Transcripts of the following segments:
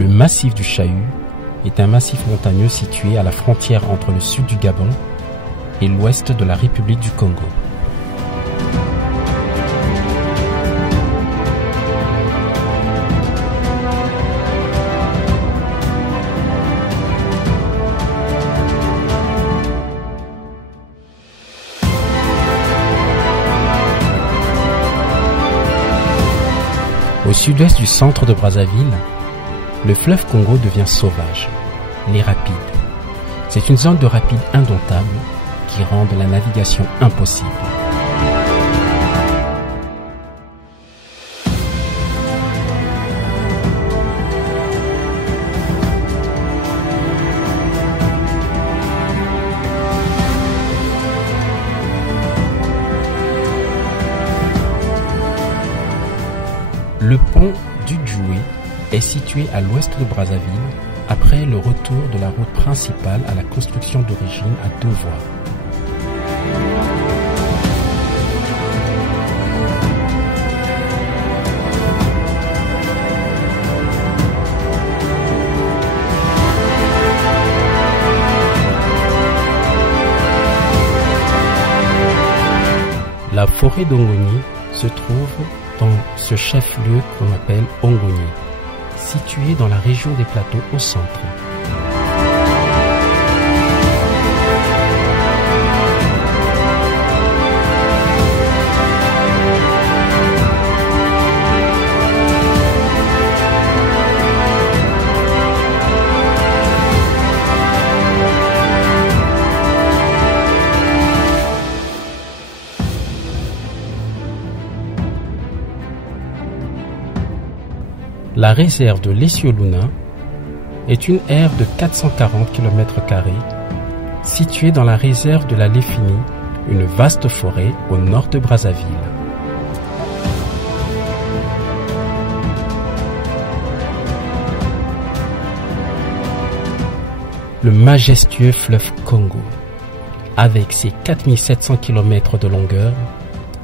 Le massif du Chahut est un massif montagneux situé à la frontière entre le sud du Gabon et l'ouest de la République du Congo. Au sud-ouest du centre de Brazzaville, le fleuve Congo devient sauvage, les rapides. C'est une zone de rapides indomptables qui rendent la navigation impossible. Le pont du Djoué est situé à l'ouest de Brazzaville après le retour de la route principale à la construction d'origine à deux voies. La forêt d'Ongoni se trouve dans ce chef-lieu qu'on appelle Ongoni, situé dans la région des plateaux au centre. La réserve de Lesioluna est une aire de 440 km², située dans la réserve de la Léfini, une vaste forêt au nord de Brazzaville. Le majestueux fleuve Congo, avec ses 4700 km de longueur,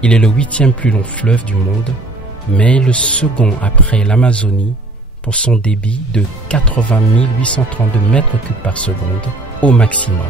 il est le 8e plus long fleuve du monde, mais le second après l'Amazonie pour son débit de 80 832 mètres cubes par seconde au maximum.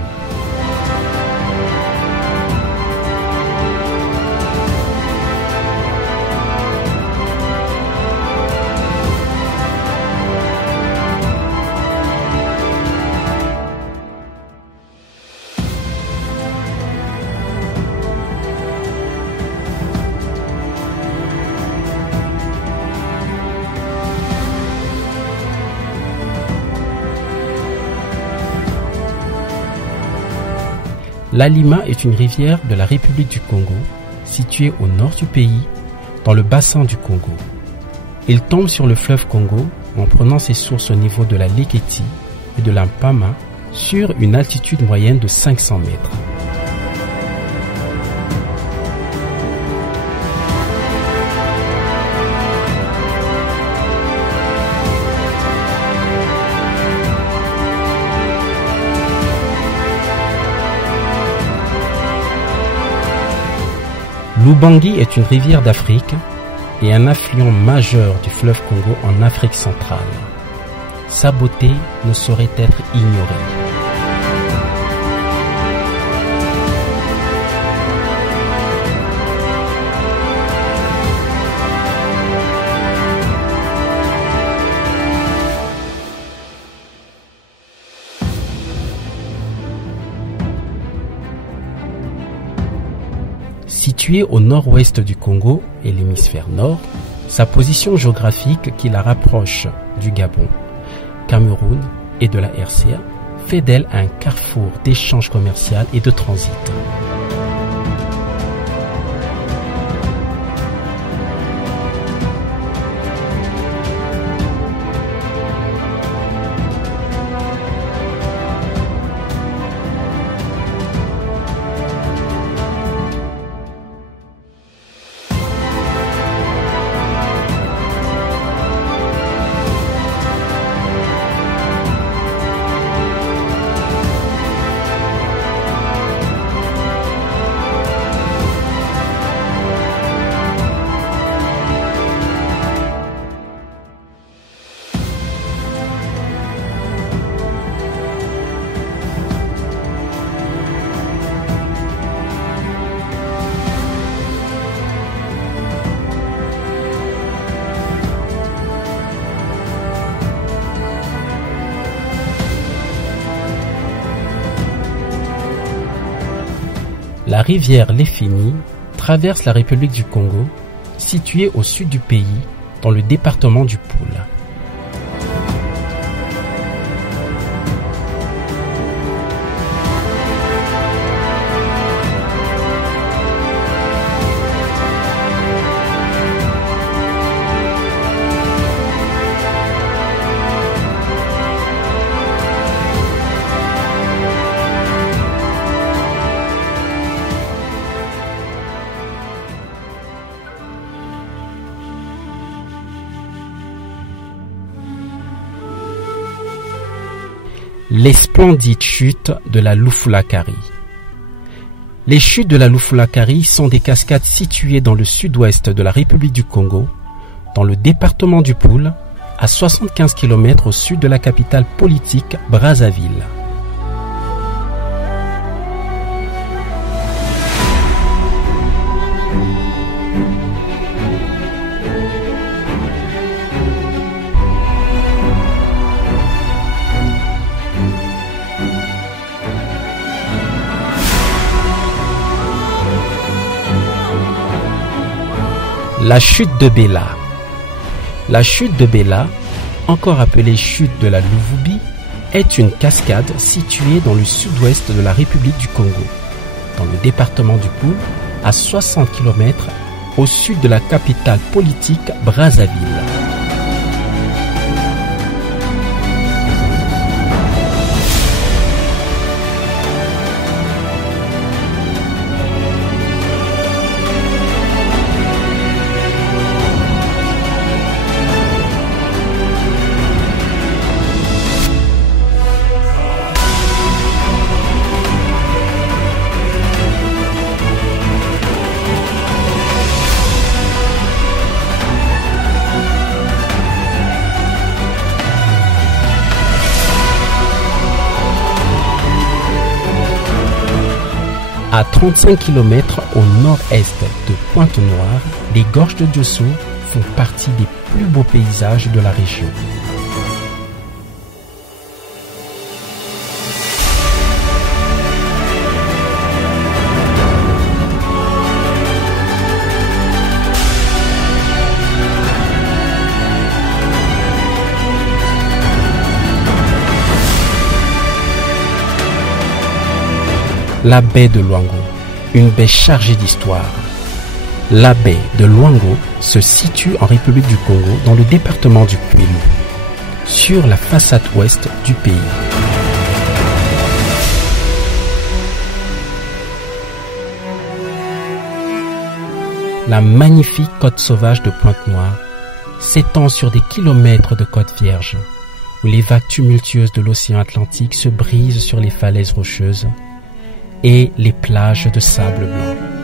La Lima est une rivière de la République du Congo, située au nord du pays, dans le bassin du Congo. Il tombe sur le fleuve Congo en prenant ses sources au niveau de la Leketi et de la Mpama sur une altitude moyenne de 500 mètres. L'Ubangi est une rivière d'Afrique et un affluent majeur du fleuve Congo en Afrique centrale. Sa beauté ne saurait être ignorée. Située au nord-ouest du Congo et l'hémisphère nord, sa position géographique qui la rapproche du Gabon, Cameroun et de la RCA fait d'elle un carrefour d'échange commercial et de transit. La rivière Lefini traverse la République du Congo, située au sud du pays, dans le département du Poul. Les splendides chutes de la Lufulakari. Les chutes de la Lufulakari sont des cascades situées dans le sud-ouest de la République du Congo, dans le département du Poul, à 75 km au sud de la capitale politique Brazzaville. La chute de Bela. La chute de Bela, encore appelée chute de la Luvubi, est une cascade située dans le sud-ouest de la République du Congo, dans le département du Poul, à 60 km au sud de la capitale politique Brazzaville. À 35 km au nord-est de Pointe-Noire, les gorges de Diosso font partie des plus beaux paysages de la région. La baie de Luango, une baie chargée d'histoire. La baie de Luango se situe en République du Congo dans le département du Kwilu, sur la façade ouest du pays. La magnifique côte sauvage de Pointe-Noire s'étend sur des kilomètres de côte vierge, où les vagues tumultueuses de l'océan Atlantique se brisent sur les falaises rocheuses et les plages de sable blanc.